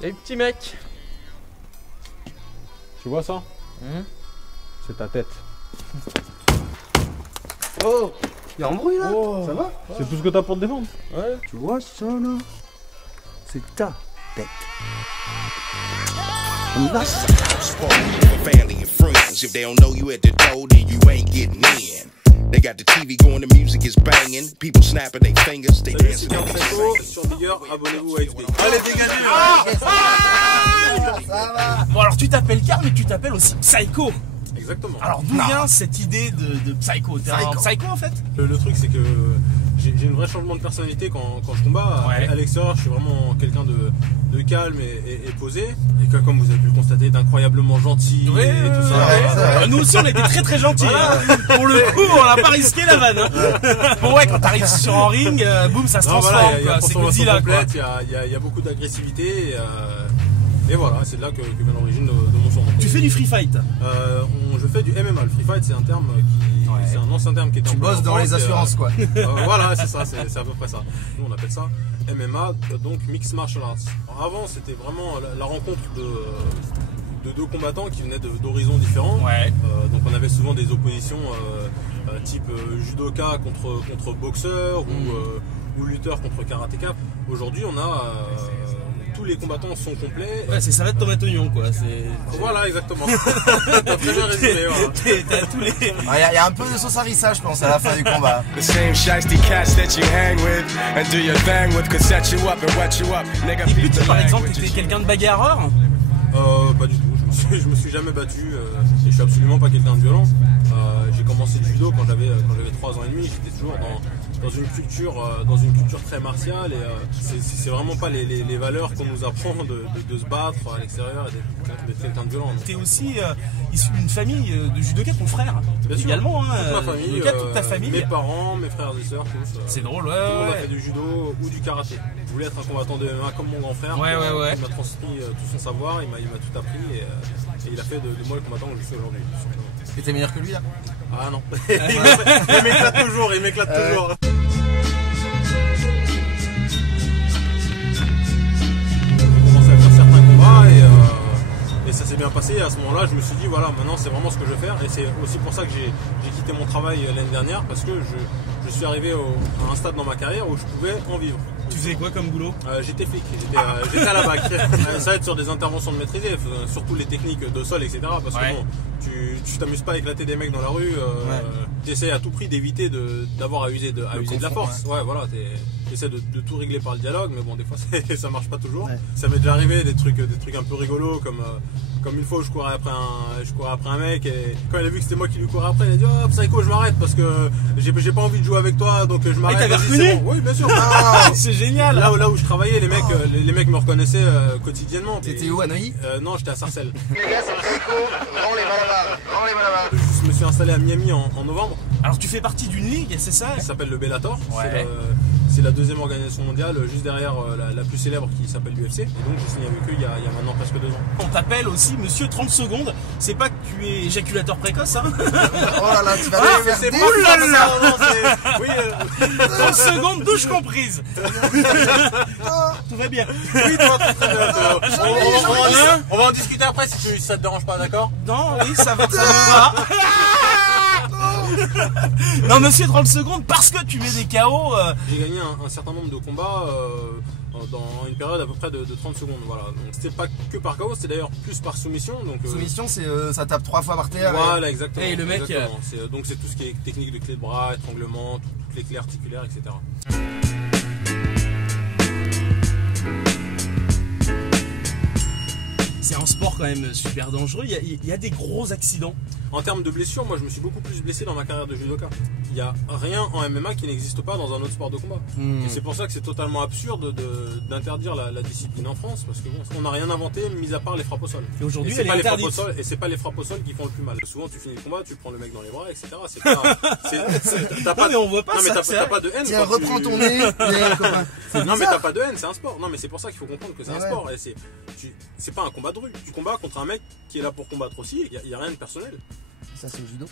Salut petit mec. Tu vois ça? C'est ta tête. Oh, y'a un bruit là. Oh. Ça va? C'est tout ce que t'as pour te défendre? Ouais. Tu vois ça là? C'est ta tête. On y va? Family and friends. If they don't know you at the door, then you ain't getting in. They got the TV going, the music is banging. People snapping their fingers, they dancing. Sur Bigger, abonnez-vous à XB. Allez, dégagez! Ça va! Bon alors tu t'appelles Car mais tu t'appelles aussi Psycho. Exactement. Alors d'où vient cette idée de Psycho? T'es un psycho en fait? Le truc, c'est que j'ai un vrai changement de personnalité quand je combats. Ouais. À l'extérieur, je suis vraiment quelqu'un de calme et posé. Et que, comme vous avez pu le constater, d'incroyablement gentil et tout ça. Nous aussi on était très très gentils. Hein. Pour le coup, on n'a pas risqué la vanne. Hein. Bon ouais, quand t'arrives sur un ring, boum, ça se transforme. Il y a C'est transformation Godzilla, quoi. complète, il y a beaucoup d'agressivité. Et voilà, c'est de là que vient l'origine de mon surnom. Tu fais du free fight? Je fais du MMA. Le free fight, c'est un terme c'est un ancien terme qui était Tu bosses dans les assurances quoi. Voilà, c'est ça, c'est à peu près ça. Nous on appelle ça MMA, donc Mixed Martial Arts. Alors, avant, c'était vraiment la rencontre de deux combattants qui venaient d'horizons différents. Ouais. Donc on avait souvent des oppositions type judoka contre boxeur ou lutteur contre karatéka. Aujourd'hui, on a tous les combattants sont complets. Ouais, c'est salade tomate oignon quoi. Voilà, exactement. T'as très bien résumé. Voilà. T'as tous les. Il y a un peu de sauce harissa, je pense, à la fin du combat. The same shiesty cats that you hang with and do your thing with could set you up and wet you up. Nigga, Et beat petit the par exemple, language. t'étais quelqu'un de bagarreur? Pas du tout. Je me suis jamais battu. Et je suis absolument pas quelqu'un de violent. J'ai commencé le judo quand j'avais 3 ans et demi. J'étais toujours dans une culture très martiale et c'est vraiment pas les valeurs qu'on nous apprend de se battre à l'extérieur et d'être quelqu'un de violent. T'es aussi issu d'une famille de judoka, ton frère Bien sûr. également, hein, Toute ma famille, judoka, toute ta famille. mes parents, mes frères et sœurs, tous. C'est drôle, Tout le monde a ouais. fait du judo ou du karaté. Je voulais être un combattant de MMA comme mon grand frère. Ouais. Il m'a transmis tout son savoir, il m'a tout appris et il a fait de moi le combattant que je suis aujourd'hui. Et t'es meilleur que lui là? Ah non. Il m'éclate toujours, il m'éclate toujours. J'ai commencé à faire certains combats et ça s'est bien passé. Et à ce moment-là, je me suis dit, voilà, maintenant c'est vraiment ce que je veux faire. Et c'est aussi pour ça que j'ai quitté mon travail l'année dernière, parce que je suis arrivé à un stade dans ma carrière où je pouvais en vivre. Tu faisais quoi comme boulot? J'étais flic, j'étais à la BAC. Ça aide sur des interventions de maîtriser, surtout les techniques de sol, etc. Parce que bon, tu t'amuses pas à éclater des mecs dans la rue, tu essaies à tout prix d'éviter d'avoir à user de la force. Ouais, voilà, j'essaie de tout régler par le dialogue, mais bon, des fois ça marche pas toujours. Ouais. Ça m'est déjà arrivé des trucs un peu rigolos, comme une fois où je courais après un mec et quand il a vu que c'était moi qui lui courais après, il a dit oh psycho, je m'arrête parce que j'ai pas envie de jouer avec toi, donc je m'arrête. Ah, t'avais reconnu? Bon. Oui, bien sûr. C'est génial. Là où je travaillais, les mecs me reconnaissaient quotidiennement. T'étais où, à Neuilly? Non, j'étais à Sarcelles. Les gars, c'est Psycho, rends les malabars. Je me suis installé à Miami en novembre. Alors tu fais partie d'une ligue, c'est ça? Ça s'appelle le Bellator. Ouais. C'est la deuxième organisation mondiale, juste derrière la plus célèbre qui s'appelle l'UFC. Et donc j'ai signé avec eux il y a maintenant presque 2 ans. On t'appelle aussi Monsieur 30 secondes. C'est pas que tu es éjaculateur précoce, hein? Oh là là, tu vas Ah, me faire c'est des... pas Oulala. ça, oui, 30 secondes, douche comprise. Tout va bien. oui, toi, très bien. On va en discuter après si ça te dérange pas, d'accord? Non, oui, ça va. Non, monsieur, 30 secondes, parce que tu mets des KO. J'ai gagné un certain nombre de combats dans une période à peu près de 30 secondes. Voilà. Donc c'était pas que par KO, c'était d'ailleurs plus par soumission. Donc, Soumission, c'est ça tape 3 fois par terre. Voilà, exactement. Et le mec, exactement. Donc c'est tout ce qui est technique de clé de bras, étranglement, toutes les clés articulaires, etc. C'est un sport quand même super dangereux. Il y a des gros accidents. En termes de blessures, moi je me suis beaucoup plus blessé dans ma carrière de judoka. Il n'y a rien en MMA qui n'existe pas dans un autre sport de combat. Et c'est pour ça que c'est totalement absurde d'interdire la discipline en France, parce que bon, on n'a rien inventé mis à part les frappes au sol. Et aujourd'hui, c'est elle est pas les frappes interdite. au sol, et c'est pas les frappes au sol qui font le plus mal. Souvent tu finis le combat, tu prends le mec dans les bras, etc. C'est pas, t'as pas, Non, mais on voit pas non, mais ça. t'as pas de haine. Tiens, quand tu- reprends ton nez. Non mais t'as pas de haine, c'est un sport. Non mais c'est pour ça qu'il faut comprendre que c'est un sport. Et c'est pas un combat de rue. Tu combats contre un mec qui est là pour combattre aussi. Il y a rien de personnel. Ça c'est au judo.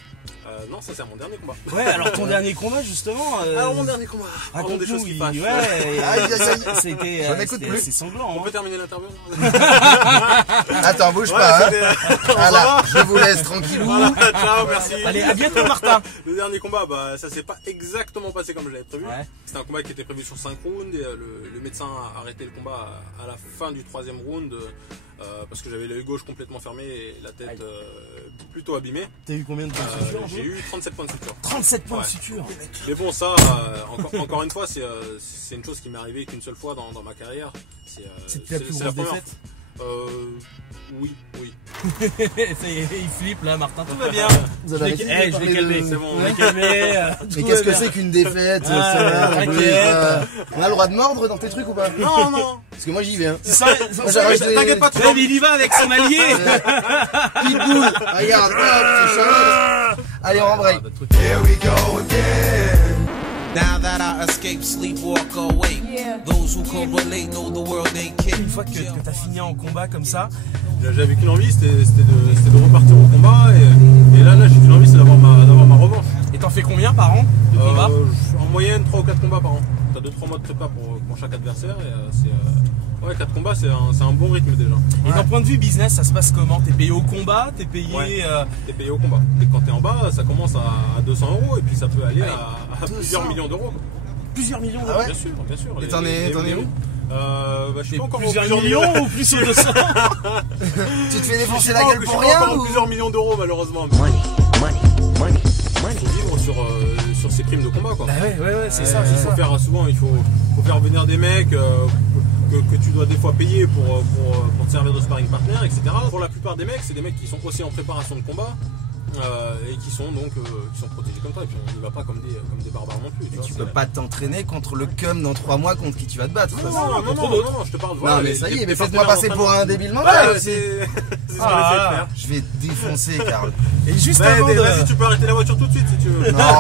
Non, ça c'est à mon dernier combat. Ouais, alors ton dernier combat justement. Alors mon dernier combat. Parlons des choses qui fâchent. Ouais, Aïe, aïe, aïe. c'était. Je n'écoute plus. C'est sanglant. On Hein. peut terminer l'interview. Attends, bouge Ouais, pas. c'était- Hein. Voilà, je vous laisse tranquillou. Voilà, ciao, merci. Allez, à bientôt Martin. Le dernier combat, bah, ça s'est pas exactement passé comme je l'avais prévu. Ouais. C'était un combat qui était prévu sur 5 rounds et le médecin a arrêté le combat à la fin du 3e round parce que j'avais l'œil gauche complètement fermé et la tête plutôt abîmée. T'as eu combien de points de suture en J'ai tout eu 37 points de suture. 37 points de Ouais. suture. Mais bon, ça, encore une fois, c'est une chose qui m'est arrivée qu'une seule fois dans ma carrière. C'est ta plus la grosse première défaite. Oui. Ça y est, il flippe là, Martin, tout va bien. Vous avez arrêté de Je l'ai parler calmé. de- C'est bon. On l'a calmé. Mais qu'est-ce que c'est qu'une défaite Ah, ça va, t'inquiète. on a le droit de mordre dans tes trucs ou pas? Non, non. Parce que moi j'y vais. Hein. Moi, j'ai rajouté- T'inquiète pas, tu mais il y va avec son allié. Pitbull, regarde, hop, c'est chaud. Allez, on embraye. Now that I escape, sleep, walk awake. Those who can relate know the world ain't kidding. Une fois que t'as fini en combat comme ça, J'avais qu'une envie, c'était de repartir au combat et là j'ai qu'une envie, c'est d'avoir ma revanche. et t'en fais combien par an de combat En moyenne 3 ou 4 combats par an. T'as 2-3 mois de prépa pour chaque adversaire et 4 combats c'est un bon rythme déjà. Et d'un point de vue business, ça se passe comment? T'es payé au combat? T'es payé Ouais. T'es payé au combat. Et quand t'es en bas, ça commence à 200 € et puis ça peut aller à plusieurs 200. millions d'euros. plusieurs millions Ah ouais? Bien sûr, bien sûr. Et t'en es où? Je suis T'es pas encore plusieurs aux millions ou plus aux 200? Tu te fais défoncer Je suis la pas- gueule je pour suis pas rien encore ou... plusieurs millions d'euros malheureusement. Il faut vivre sur ces primes de combat quoi. Bah ouais, c'est ça, Il c'est faut ça. faire souvent, il faut faire venir des mecs que tu dois des fois payer pour te servir de sparring partner, etc. Pour la plupart des mecs, c'est des mecs qui sont aussi en préparation de combat et qui sont protégés comme ça. Et puis on n'y va pas comme des barbares non plus. Tu peux pas t'entraîner contre le cum dans 3 mois contre qui tu vas te battre. Non, ça. non, je te parle. Non mais ça y est, mais faites-moi passer pour un débile mental aussi. C'est ce qu'on essaie de faire. Je vais te défoncer Karl. Et juste Ouais, avant mais de... vas-y, tu peux arrêter la voiture tout de suite si tu veux. Non,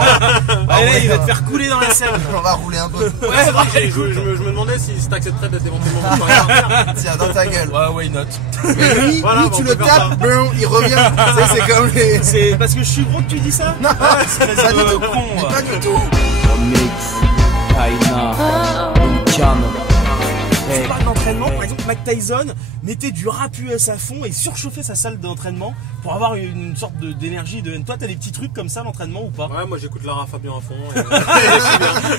Allez, il va te faire couler dans la selle. on va rouler un peu. Ouais, bah, Je écoute. me demandais si t'accepterais d'être éventuellement mon partenaire. Tiens, dans ta gueule. Ouais, why not? Mais lui, Voilà, lui bon, tu on le peut faire tapes, boum, il revient. Tu sais, c'est comme les... C'est parce que je suis gros que tu dis ça? Non, pas du tout. con, Mais ouais. pas du tout. Tu parles d'entraînement, par exemple, Mike Tyson mettait du rap US à fond et surchauffait sa salle d'entraînement pour avoir une sorte d'énergie. Toi, t'as des petits trucs comme ça l'entraînement ou pas? Ouais, moi j'écoute Lara Fabian à fond.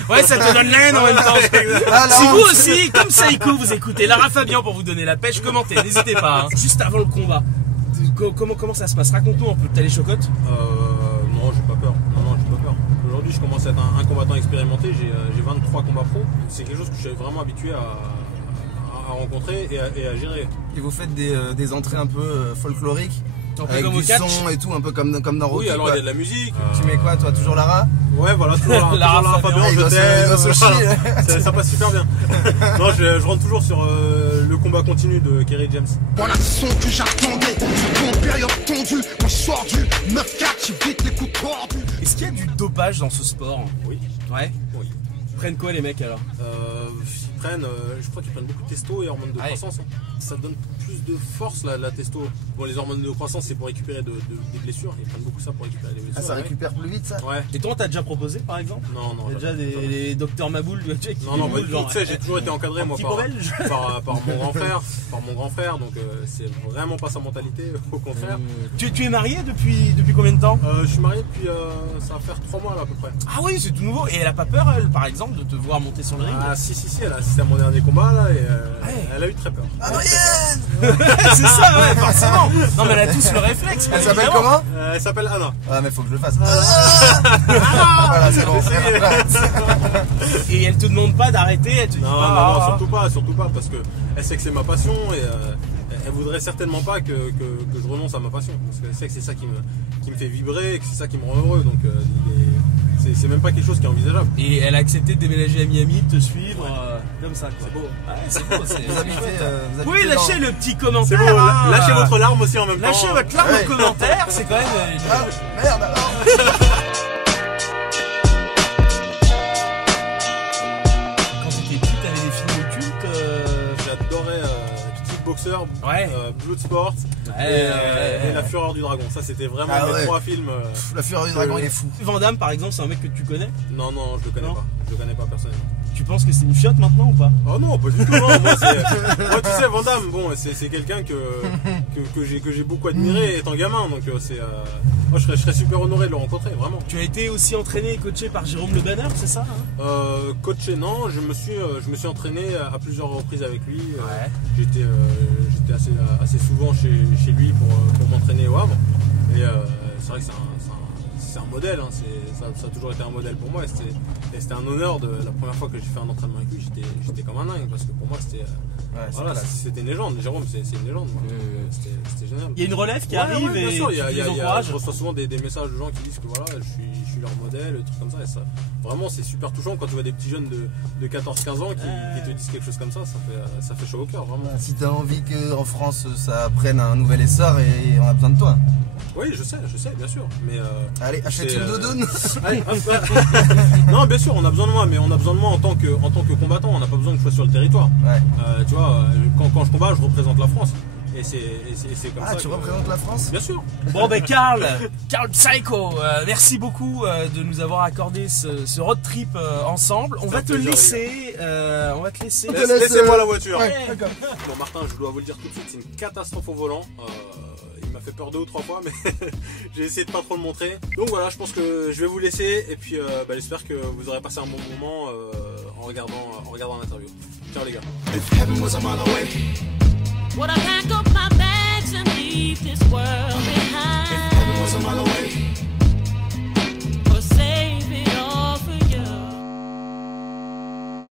Ouais, ça te donne la haine en même temps. Alors, Si vous aussi, comme Saïko, vous écoutez Lara Fabian pour vous donner la pêche, commentez, n'hésitez pas. Hein. Juste avant le combat, comment ça se passe? Raconte-nous un peu. T'as les chocottes? Non, j'ai pas peur. Non, j'ai pas peur. Aujourd'hui, je commence à être un combattant expérimenté. J'ai 23 combats pro. C'est quelque chose que je suis vraiment habitué à rencontrer et à gérer. et vous faites des entrées un peu folkloriques Un peu avec comme au du catch. son et tout, un peu comme dans Rocky. Oui, alors quoi. il y a de la musique. Tu mets quoi toi? Toujours Lara? Ouais, voilà, toujours Lara Fabian, il je doit se t'aime. chier. Ça passe super bien. Non, je rentre toujours sur le combat continu de Kerry James. Voilà le son que j'attendais. Une période tendue. Quand je sors du 9-4, j'évite les coups tordus. Est-ce qu'il y a du dopage dans ce sport? Oui. Ouais. Oui. Ils prennent quoi les mecs alors? Ils prennent, je crois qu'ils prennent beaucoup de testo et hormones de Ouais. croissance. Hein. Ça donne plus de force la testo. Bon, les hormones de croissance c'est pour récupérer des blessures. Ils prennent beaucoup ça pour récupérer les blessures. Ah, ça ouais. récupère plus vite ça? Ouais. Et toi, t'as déjà proposé par exemple? Non, non. Il y a déjà des docteurs Maboul qui Non, pas du déboulent, tout. genre, Tu sais, j'ai toujours été encadré moi petit par belge. mon grand frère, donc c'est vraiment pas sa mentalité, au contraire. Tu es marié depuis combien de temps? Je suis marié depuis ça va faire 3 mois là à peu près. Ah oui, c'est tout nouveau. Et elle a pas peur, elle, par exemple, de te voir monter sur le ring? Ah si, elle a assisté à mon dernier combat là et Ouais. elle a eu très peur. C'est ça, ouais, forcément. Non, mais elle a tous le réflexe. Elle s'appelle évidemment. comment? Elle s'appelle Anna. Ah mais faut que je le fasse. Voilà, c'est bon. Et elle te demande pas d'arrêter, elle te dit Non, pas, non, surtout pas, parce que elle sait que c'est ma passion et elle voudrait certainement pas que je renonce à ma passion, parce qu'elle sait que c'est ça qui me fait vibrer, et que c'est ça qui me rend heureux, donc c'est même pas quelque chose qui est envisageable. Et elle a accepté de déménager à Miami, de te suivre, comme ça. C'est beau. Ouais, c'est beau. Vous habitez, Oui, dans- lâchez le petit C'est commentaire. beau, hein. lâchez votre larme aussi en même temps. Lâchez votre larme Ouais. en commentaire, c'est quand même. Ah, merde alors. Quand t'étais petit, t'avais des films occultes. J'adorais Kickboxer, Ouais. Bloodsport et La Fureur du Dragon. Ça, c'était vraiment les 3 films. La Fureur du Dragon, il est fou. Van Damme, par exemple, c'est un mec que tu connais? Non, je le connais pas. Je le connais pas personnellement. Tu penses que c'est une fiotte maintenant ou pas? Oh non, pas du tout. Non. Moi, tu sais, Van Damme, bon, c'est quelqu'un que j'ai beaucoup admiré étant gamin. Donc, moi, je serais super honoré de le rencontrer, vraiment. Tu as été aussi entraîné et coaché par Jérôme Le Banner, c'est ça hein? Coaché, non. Je me suis entraîné à plusieurs reprises avec lui. Ouais. J'étais assez souvent chez lui pour m'entraîner au Havre. Et c'est vrai que c'est un modèle, hein. Ça a toujours été un modèle pour moi. Et c'était un honneur la première fois que j'ai fait un entraînement avec lui. J'étais comme un dingue parce que pour moi c'était une légende. Jérôme, c'est une légende. C'était génial. Il y a une relève qui arrive bien et sûr, je je reçois souvent des messages de gens qui disent que voilà, je suis leur modèle, des trucs comme ça. Et ça, vraiment, c'est super touchant quand tu vois des petits jeunes de 14-15 ans qui te disent quelque chose comme ça. Ça fait chaud au cœur, vraiment. Si t'as envie qu'en France ça prenne un nouvel essor et on a besoin de toi. Oui, je sais, bien sûr. Mais allez, achète une doudoune. Allez, non, bien sûr, on a besoin de moi, mais on a besoin de moi en tant que combattant. On n'a pas besoin que je sois sur le territoire. Ouais. Tu vois, quand je combat, je représente la France. Et c'est comme ça. Ah, tu représentes la France? Bien sûr. Bon ben Karl Psycho, merci beaucoup de nous avoir accordé ce road trip ensemble. On va te laisser. Laissez-moi la voiture. Ouais, d'accord. Bon Martin, je dois vous le dire tout de suite, c'est une catastrophe au volant. Il m'a fait peur 2 ou 3 fois, mais j'ai essayé de pas trop le montrer. Donc voilà, je pense que je vais vous laisser et puis j'espère que vous aurez passé un bon moment en regardant l'interview. Ciao les gars. If heaven was a mile away. Would I pack up my bags and leave this world?